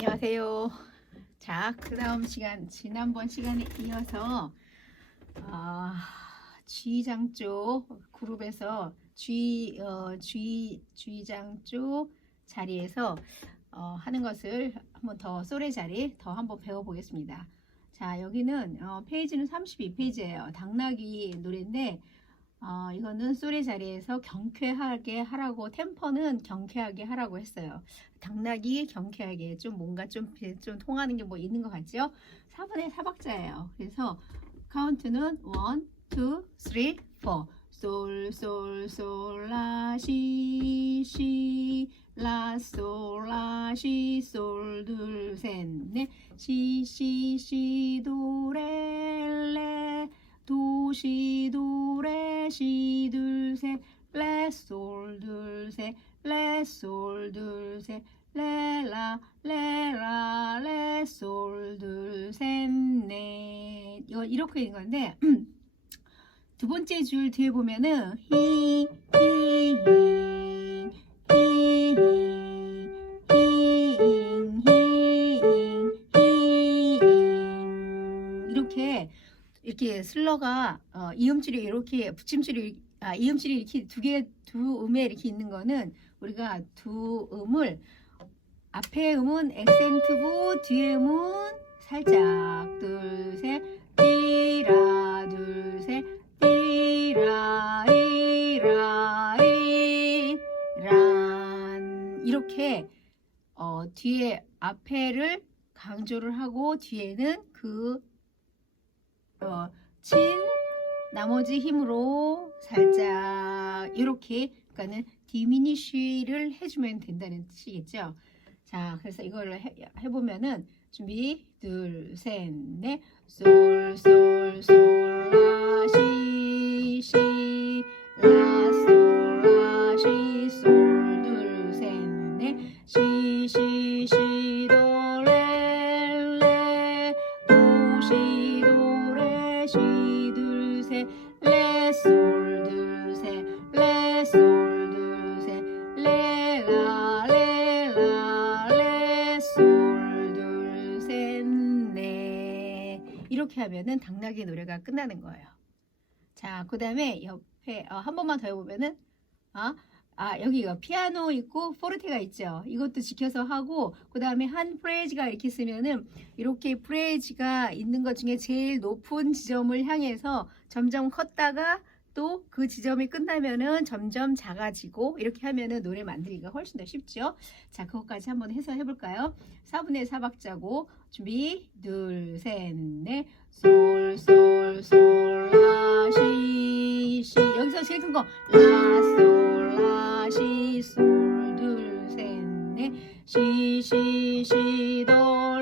안녕하세요. 자, 그 다음 시간, 지난번 시간에 이어서, 어, G장 쪽 그룹에서 G, 어, G, G장 쪽 자리에서 어, 하는 것을 한번 더, 솔의 자리 더 한번 배워보겠습니다. 자, 여기는, 어, 페이지는 32페이지예요. 당나귀 노래인데, 어, 이거는 솔의 자리에서 경쾌하게 하라고, 템퍼는 경쾌하게 하라고 했어요. 당나귀 경쾌하게 좀 뭔가 좀, 비- 좀 통하는 게 뭐 있는 것 같죠? 4분의 4박자예요. 그래서 카운트는 1, 2, 3, 4. 솔, 솔, 솔, 라, 시, 시, 라, 솔, 라, 시, 솔, 둘, 셋, 넷. 시, 시, 시, 도, 레, 레. 도, 시, 도, 레, 시, 둘, 셋. 레, 솔, 둘, 셋. 레, 솔, 둘, 셋. 레, 라, 레, 라, 레, 솔, 둘, 셋, 넷. 이거 이렇게 있는 건데, 두 번째 줄 뒤에 보면은, 히, 히, 히, 히, 히, 이렇게, 슬러가, 어, 이음줄이 이렇게, 붙임줄이, 아, 이음줄이 이렇게 두 개, 두 음에 이렇게 있는 거는, 우리가 두 음을 앞에 음은 액센트고 뒤에 음은 살짝 둘셋 띠라 둘셋 띠라 이라 이란. 이렇게 어, 뒤에 앞에를 강조를 하고 뒤에는 그 어, 친 나머지 힘으로 살짝 이렇게 그러니까는 디미니쉬를 해주면 된다는 뜻이겠죠. 자, 그래서 이거를 해, 해보면은 준비 둘, 셋, 넷, 솔, 솔, 솔, 라, 시, 시, 라, 하면은 당나귀 노래가 끝나는 거예요. 자, 그 다음에 옆에, 어, 한 번만 더 해보면은, 아, 아, 여기 이거 피아노 있고 포르테가 있죠. 이것도 지켜서 하고, 그 다음에 한 프레이즈가 이렇게 쓰면은, 이렇게 프레이즈가 있는 것 중에 제일 높은 지점을 향해서 점점 컸다가 또 그 지점이 끝나면은 점점 작아지고 이렇게 하면은 노래 만들기가 훨씬 더 쉽죠. 자, 그것까지 한번 해서 해볼까요? 4분의 4박자고 준비. 둘, 셋, 넷. 솔, 솔, 솔, 라, 시, 시. 여기서 제일 큰 거. 라, 솔, 라, 시, 솔, 둘, 셋, 넷. 시, 시, 시, 도,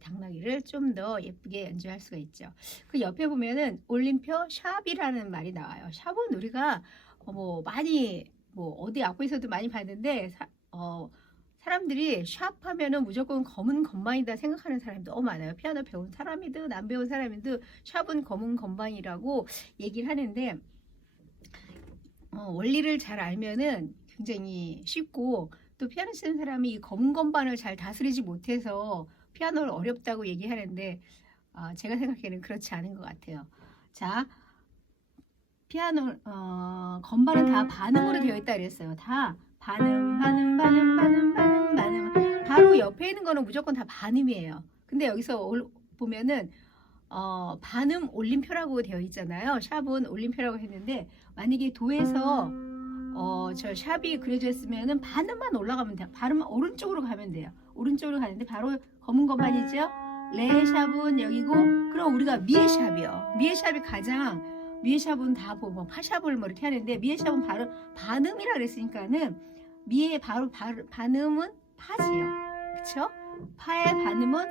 당나귀를 좀 더 예쁘게 연주할 수가 있죠. 그 옆에 보면은 올림표 샵이라는 말이 나와요. 샵은 우리가 어, 뭐 많이 뭐 어디 앞에서도 많이 봤는데 사, 어, 사람들이 샵 하면은 무조건 검은 건반이다 생각하는 사람이 너무 많아요. 피아노 배운 사람이든 안 배운 사람이든 샵은 검은 건반이라고 얘기를 하는데 어, 원리를 잘 알면은 굉장히 쉽고 또 피아노 치는 사람이 이 검은 건반을 잘 다스리지 못해서 피아노를 어렵다고 얘기하는데 어, 제가 생각에는 그렇지 않은 것 같아요. 자, 피아노 어, 건반은 다 반음으로 되어 있다 그랬어요. 다 반음, 반음, 반음, 반음, 반음, 반음. 바로 옆에 있는 거는 무조건 다 반음이에요. 근데 여기서 올- 보면은 어, 반음 올림표라고 되어 있잖아요. 샵은 올림표라고 했는데 만약에 도에서 어, 저 샵이 그려져 있으면은 반음만 올라가면 돼요. 발음 오른쪽으로 가면 돼요. 오른쪽으로 가는데 바로 검은 것만이죠. 레 샵은 여기고 그럼 우리가 미의 샵이요. 미의 샵이 가장 미의 샵은 다 보면 파샵을 뭐 이렇게 하는데 미의 샵은 바로 반음이라 그랬으니까는 미의 바로 바, 반음은 파지요. 그쵸? 파의 반음은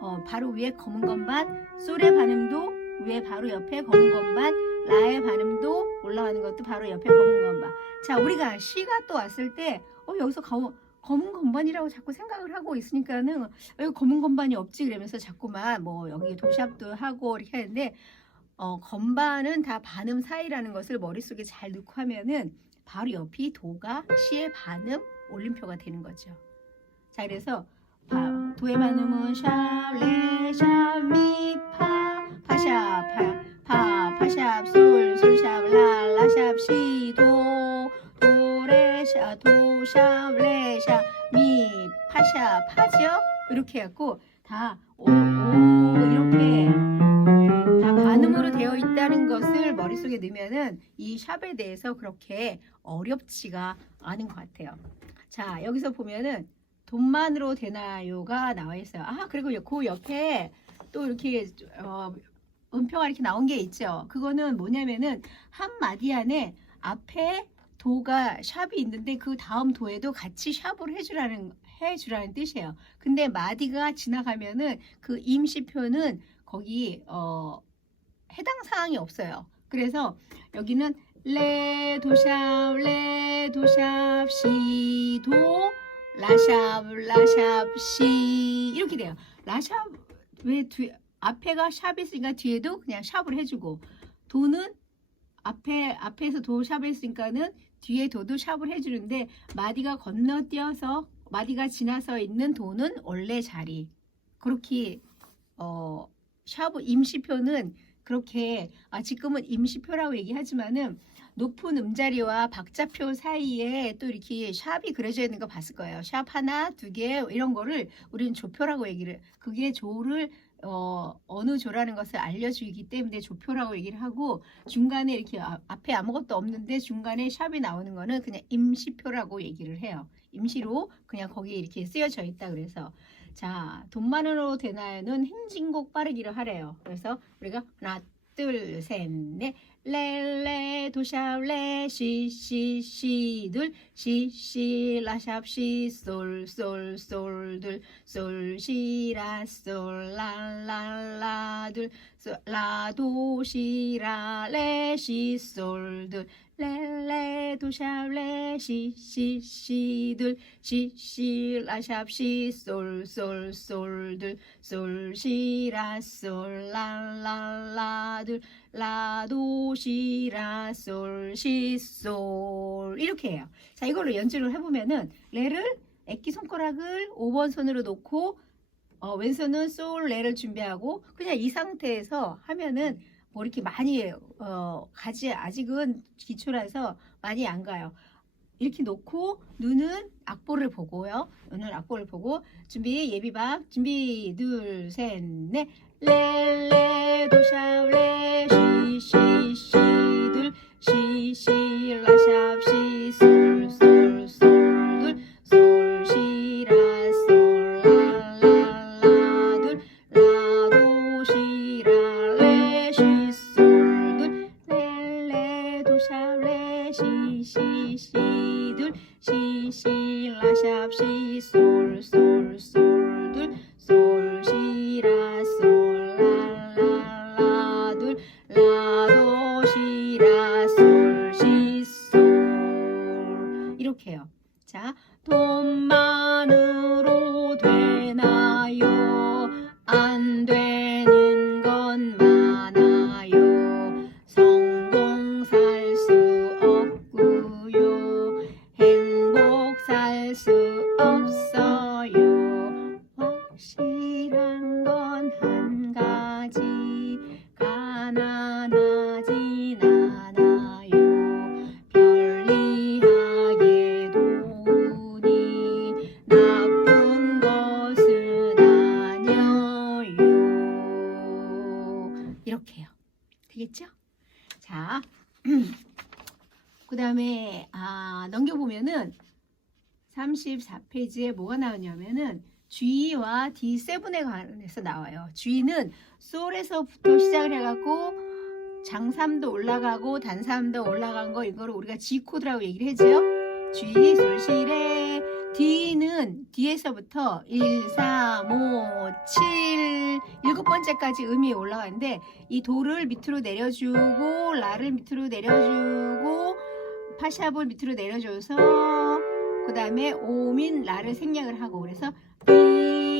어, 바로 위에 검은 건반, 솔의 반음도 위에 바로 옆에 검은 건반, 라의 발음도 올라가는 것도 바로 옆에 검은 건반. 자, 우리가 시가 또 왔을 때, 어, 여기서 검은, 검은 건반이라고 자꾸 생각을 하고 있으니까는, 어, 여기 검은 건반이 없지, 그러면서 자꾸만 뭐 여기 도샵도 하고 이렇게 하는데, 어, 건반은 다 반음 사이라는 것을 머릿속에 잘 넣고 하면은 바로 옆이 도가 시의 반음 올림표가 되는 거죠. 자, 그래서 파, 도의 반음은 샵, 레, 샵, 미, 파, 파샵, 파, 파, 파샵, 솔, 솔샵, 라, 라샵, 시, 도, 도, 레, 샵, 도, 샵, 레, 샵, 미, 파샵, 파죠? 이렇게 해갖고 다 오, 오, 이렇게 다 반음으로 되어 있다는 것을 머릿속에 넣으면은 이 샵에 대해서 그렇게 어렵지가 않은 것 같아요. 자, 여기서 보면은 돈만으로 되나요가 나와 있어요. 아, 그리고 그 옆에 또 이렇게 어, 음표가 이렇게 나온 게 있죠. 그거는 뭐냐면은 한 마디 안에 앞에 도가 샵이 있는데 그 다음 도에도 같이 샵을 해주라는 해주라는 뜻이에요. 근데 마디가 지나가면은 그 임시표는 거기 어, 해당 사항이 없어요. 그래서 여기는 레 도샵 레 도샵 시도 라샵 라샵 시 이렇게 돼요. 라샵 왜 뒤, 앞에가 샵이 있으니까 뒤에도 그냥 샵을 해주고 도는 앞에 앞에서 도 샵을 했으니까는 뒤에 도도 샵을 해주는데 마디가 건너뛰어서 마디가 지나서 있는 도는 원래 자리. 그렇게 어 샵 임시표는 그렇게 아 지금은 임시표라고 얘기하지만은 높은 음자리와 박자표 사이에 또 이렇게 샵이 그려져 있는 거 봤을 거예요. 샵 하나, 두 개 이런 거를 우리는 조표라고 얘기를 그게 조를 어, 어느 조라는 것을 알려주기 때문에 조표라고 얘기를 하고 중간에 이렇게 아- 앞에 아무것도 없는데 중간에 샵이 나오는 거는 그냥 임시표라고 얘기를 해요. 임시로 그냥 거기에 이렇게 쓰여져 있다 그래서 자 돈만으로 되나요는 행진곡 빠르기를 하래요. 그래서 우리가 하나 둘셋넷 레레 도샵 레 시시 시둘 시시 라샵 시 솔 솔 솔둘 솔시라 솔라라라둘 라도시라 레시솔둘 레레 도샵 레 시시시둘 시시 라샵 시솔 솔 솔둘 솔시라 솔라라라둘 라도시라 솔시솔 이렇게 해요. 자 이걸로 연주를 해보면은 레를 액기 손가락을 5번 손으로 놓고 어, 왼손은 솔 레를 준비하고 그냥 이 상태에서 하면은 뭐 이렇게 많이 어, 가지 아직은 기초라서 많이 안 가요. 이렇게 놓고 눈은 악보를 보고요. 눈은 악보를 보고 준비 예비박 준비 둘 셋 넷 레레 도샵 레 시시시 둘 시시 페이지에 뭐가 나오냐면은 G와 D7에 관해서 나와요. G는 솔에서부터 시작을 해갖고 장삼도 올라가고 단삼도 올라간 거 이거를 우리가 G 코드라고 얘기를 해죠. G 솔시레 D는 뒤에서부터 1, 3, 5, 7 일곱 번째까지 음이 올라가는데 이 도를 밑으로 내려주고 라를 밑으로 내려주고 파샵을 밑으로 내려줘서 그 다음에 오민 라를 생략을 하고 그래서 리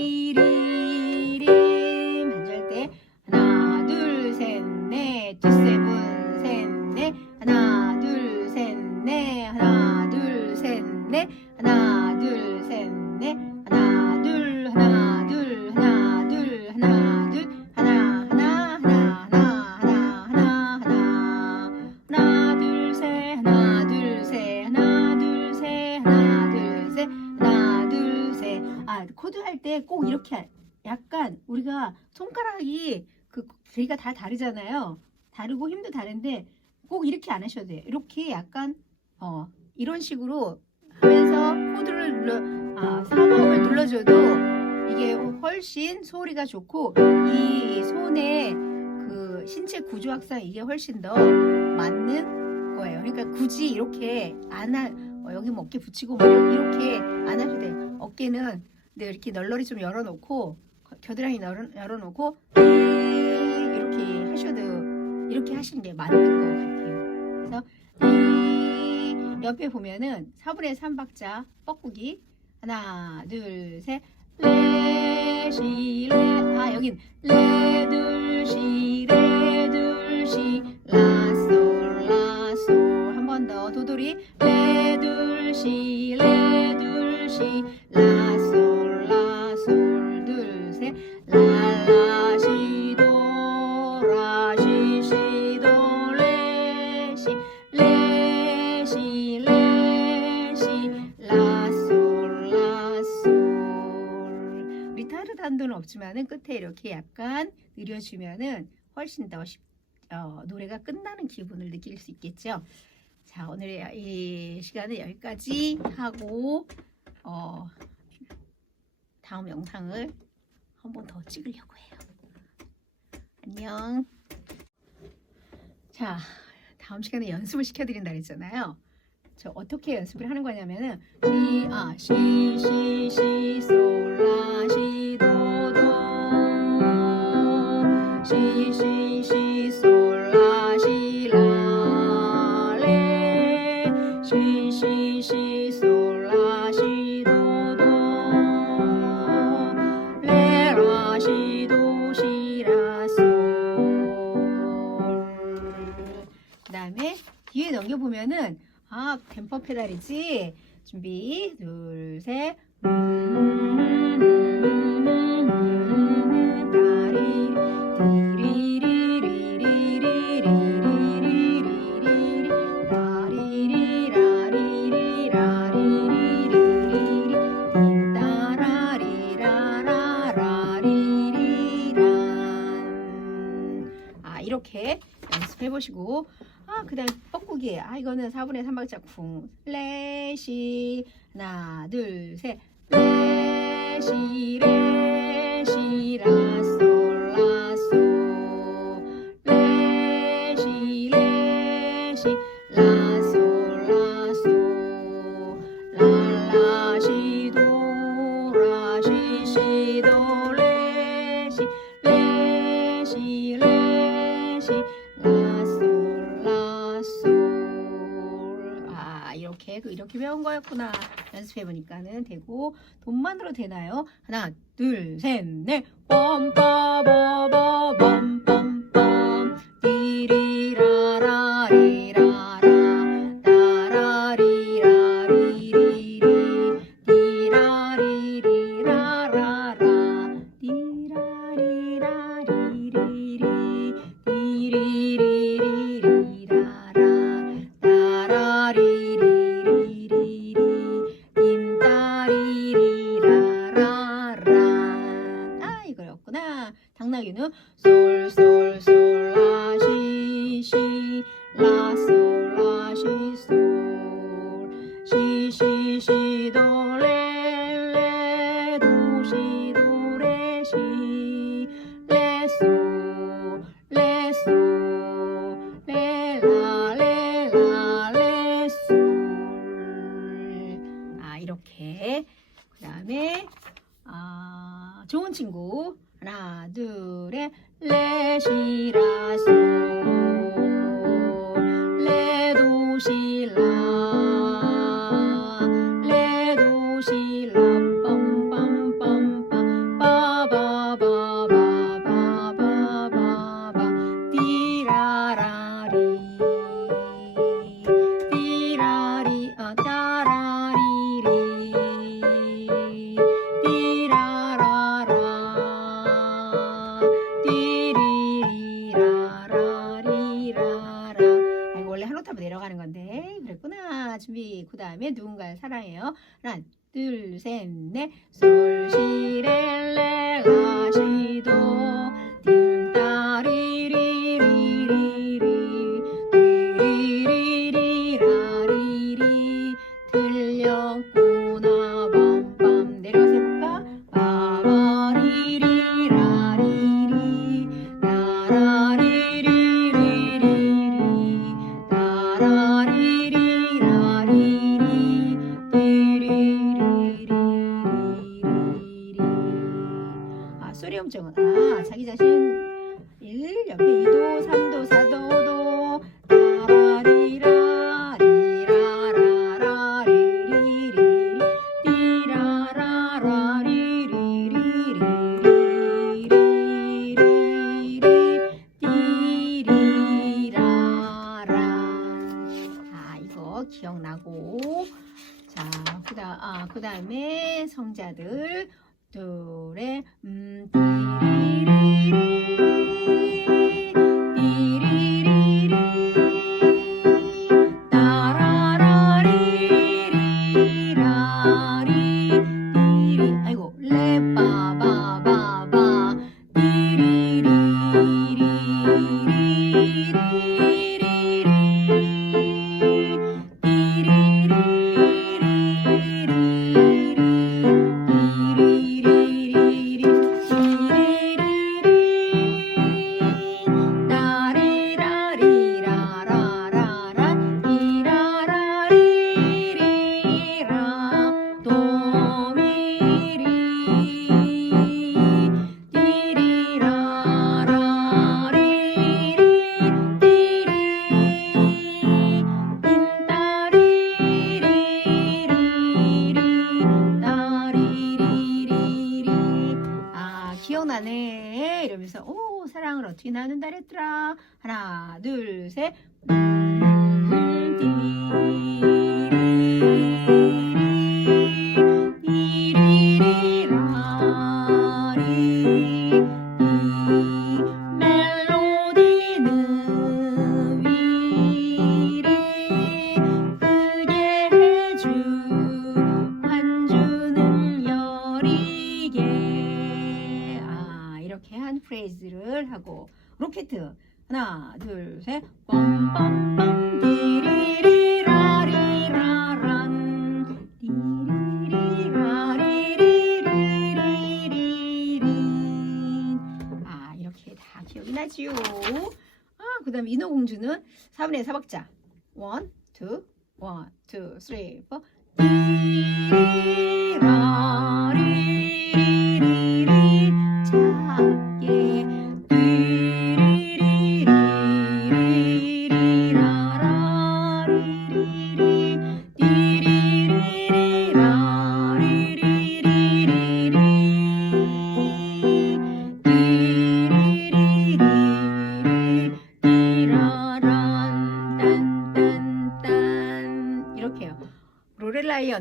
코드 할 때 꼭 이렇게 할- 약간 우리가 손가락이 그 저희가 다 다르잖아요. 다르고 힘도 다른데 꼭 이렇게 안 하셔도 돼요. 이렇게 약간 어 이런 식으로 하면서 코드를 눌러 아 3호음을 눌러줘도 이게 훨씬 소리가 좋고 이 손의 그 신체 구조 학상 이게 훨씬 더 맞는 거예요. 그러니까 굳이 이렇게 안 하, 어, 여기 뭐 어깨 붙이고 뭐 이렇게 안 하셔도 돼요. 어깨는 네, 이렇게 널널히 좀 열어놓고 거- 겨드랑이 열어, 열어 놓고 이렇게 하셔도 이렇게 하시는 게 맞는 것 같아요. 그래서 이 옆에 보면은 4분의 3박자 뻐꾸기. 하나 둘셋. 레 시 레 아 여긴 레 둘 시 레 둘 시. 라솔 라솔. 한 번 더 도돌이. 레 둘 시 레 둘 시. 라솔 없지만은 끝에 이렇게 약간 느려주면은 훨씬 더 쉽, 어, 노래가 끝나는 기분을 느낄 수 있겠죠. 자 오늘의 이 시간은 여기까지 하고 어, 다음 영상을 한 번 더 찍으려고 해요. 안녕. 자, 다음 시간에 연습을 시켜드린다 그랬잖아요. 저 어떻게 연습을 하는 거냐면은 시, 아, 시, 시, 시, 솔, 라, 시, 아 템퍼 페달이지. 준비. 둘셋. 아 이렇게 연습해 보시고. 아 그 다음 뻐꾸기 아 이거는 4분의 3박자 쿵 레시. 하나 둘셋. 레시 레시 라솔 거였구나 연습해 보니까는 되고 돈만으로 되나요? 하나 둘 셋 넷 뻔빠바바 뻔 ஸோ 하나 둘셋 다음에 성자들. 둘에 음 띠리리리 아 이렇게 한 프레이즈를 하고 로켓 하나 둘 셋. 빰빰빰 디리리라리라란. 디리리라리리리리리 아 이렇게 다 기억이 나지요. 아 그 다음에 인어공주는 4분의 4박자. 1, 2, 1, 2, 3, 4 띠라리리리리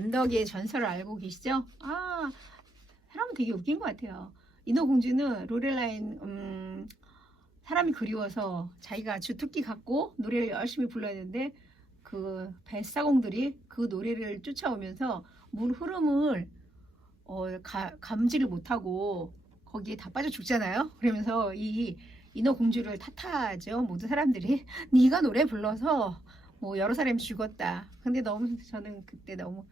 언덕의 전설을 알고 계시죠? 아, 사람은 되게 웃긴 것 같아요. 인어공주는 로렐라인 음, 사람이 그리워서 자기가 주특기 갖고 노래를 열심히 불러야 되는데 그 뱃사공들이 그 노래를 쫓아오면서 물 흐름을 어, 가- 감지를 못하고 거기에 다 빠져 죽잖아요. 그러면서 이 인어공주를 탓하죠. 모든 사람들이 네가 노래 불러서 뭐 여러 사람이 죽었다. 근데 너무 저는 그때 너무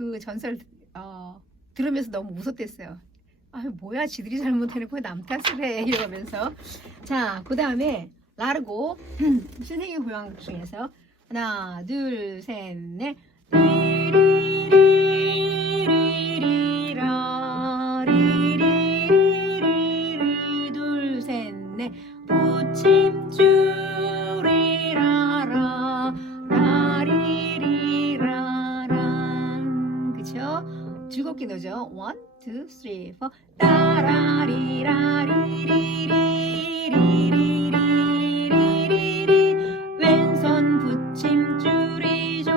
그 전설 어, 들으면서 너무 웃었댔어요. 아 뭐야 지들이 잘못해놓고 남 탓을 해? 이러면서. 자그 다음에 라르고 신세계 고양 중에서 하나 둘셋넷. 둘셋넷 부침주 즐겁게 넣죠. 원, 투, 쓰리, 포 따라리라리리리리리리리리 왼손 붙임줄이죠.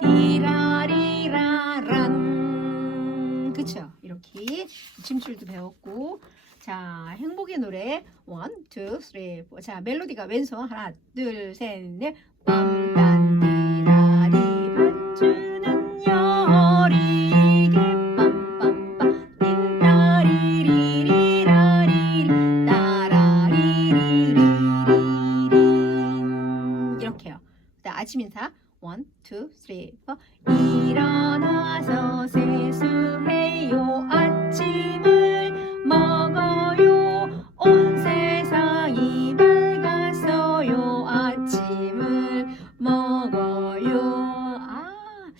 디라리라란. 그쵸? 이렇게 붙임줄도 배웠고. 자 행복의 노래. 원, 투, 쓰리, 포. 자 멜로디가 왼손 하나, 둘, 셋, 넷. 빰딴 2, 3, 4 일어나서 세수해요. 아침을 먹어요. 온 세상이 밝았어요. 아침을 먹어요. 아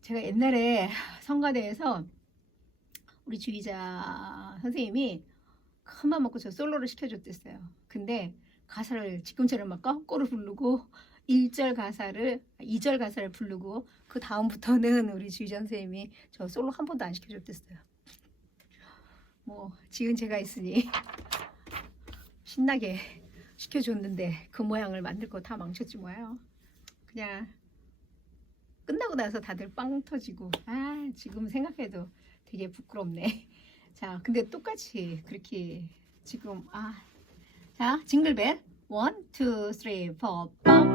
제가 옛날에 성가대에서 우리 주의자 선생님이 큰맘 먹고 저 솔로를 시켜줬댔어요. 근데 가사를 지금처럼 막 꺾고로 부르고 1절 가사를 2절 가사를 부르고 그 다음부터는 우리 주의자 선생님이 저 솔로 한 번도 안 시켜줬댔어요 뭐 지은 제가 있으니 신나게 시켜줬는데 그 모양을 만들 거 다 망쳤지 뭐예요. 그냥 끝나고 나서 다들 빵 터지고 아 지금 생각해도 되게 부끄럽네. 자 근데 똑같이 그렇게 지금 아자 징글벨 원, 투, 쓰리, 포빰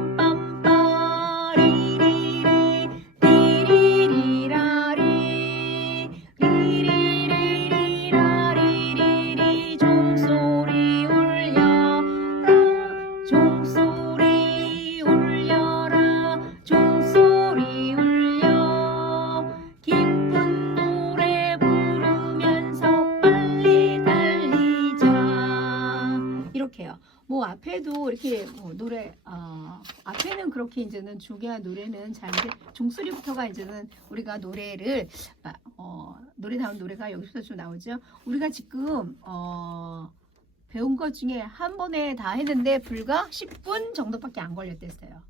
이제는 조개와 노래는 잘 이제 종소리부터가 이제는 우리가 노래를 아, 어, 노래 다운 노래가 여기서 좀 나오죠. 우리가 지금 어, 배운 것 중에 한 번에 다 했는데 불과 10분 정도밖에 안 걸렸댔어요.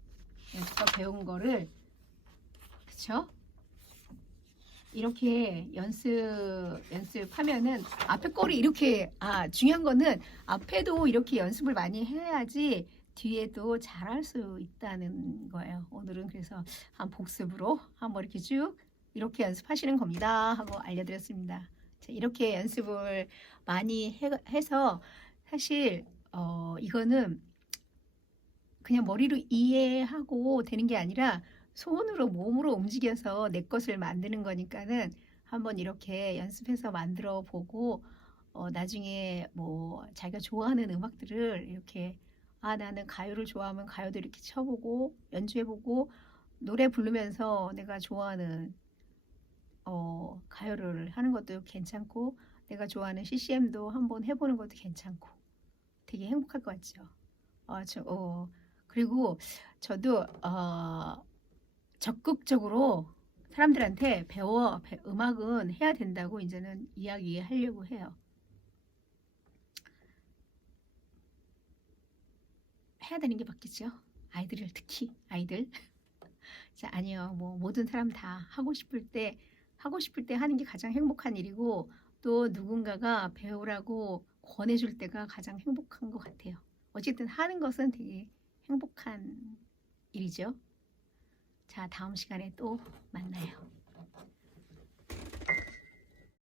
네, 제가 배운 거를 그쵸? 이렇게 연습 연습하면은 앞에 거를 이렇게 아 중요한 거는 앞에도 이렇게 연습을 많이 해야지 뒤에도 잘할 수 있다는 거예요. 오늘은 그래서 한 복습으로 한번 이렇게 쭉 이렇게 연습하시는 겁니다 하고 알려드렸습니다. 자, 이렇게 연습을 많이 해, 해서 사실 어, 이거는 그냥 머리로 이해하고 되는 게 아니라 손으로 몸으로 움직여서 내 것을 만드는 거니까는 한번 이렇게 연습해서 만들어 보고 어, 나중에 뭐 자기가 좋아하는 음악들을 이렇게 아 나는 가요를 좋아하면 가요도 이렇게 쳐보고 연주해보고 노래 부르면서 내가 좋아하는 어, 가요를 하는 것도 괜찮고 내가 좋아하는 CCM도 한번 해보는 것도 괜찮고 되게 행복할 것 같죠. 어, 저, 어, 그리고 저도 어, 적극적으로 사람들한테 배워 배- 음악은 해야 된다고 이제는 이야기하려고 해요. 해야 되는 게 맞겠죠? 아이들을 특히 아이들. 자, 아니요. 뭐 모든 사람 다 하고 싶을 때 하고 싶을 때 하는 게 가장 행복한 일이고 또 누군가가 배우라고 권해줄 때가 가장 행복한 것 같아요. 어쨌든 하는 것은 되게 행복한 일이죠. 자, 다음 시간에 또 만나요.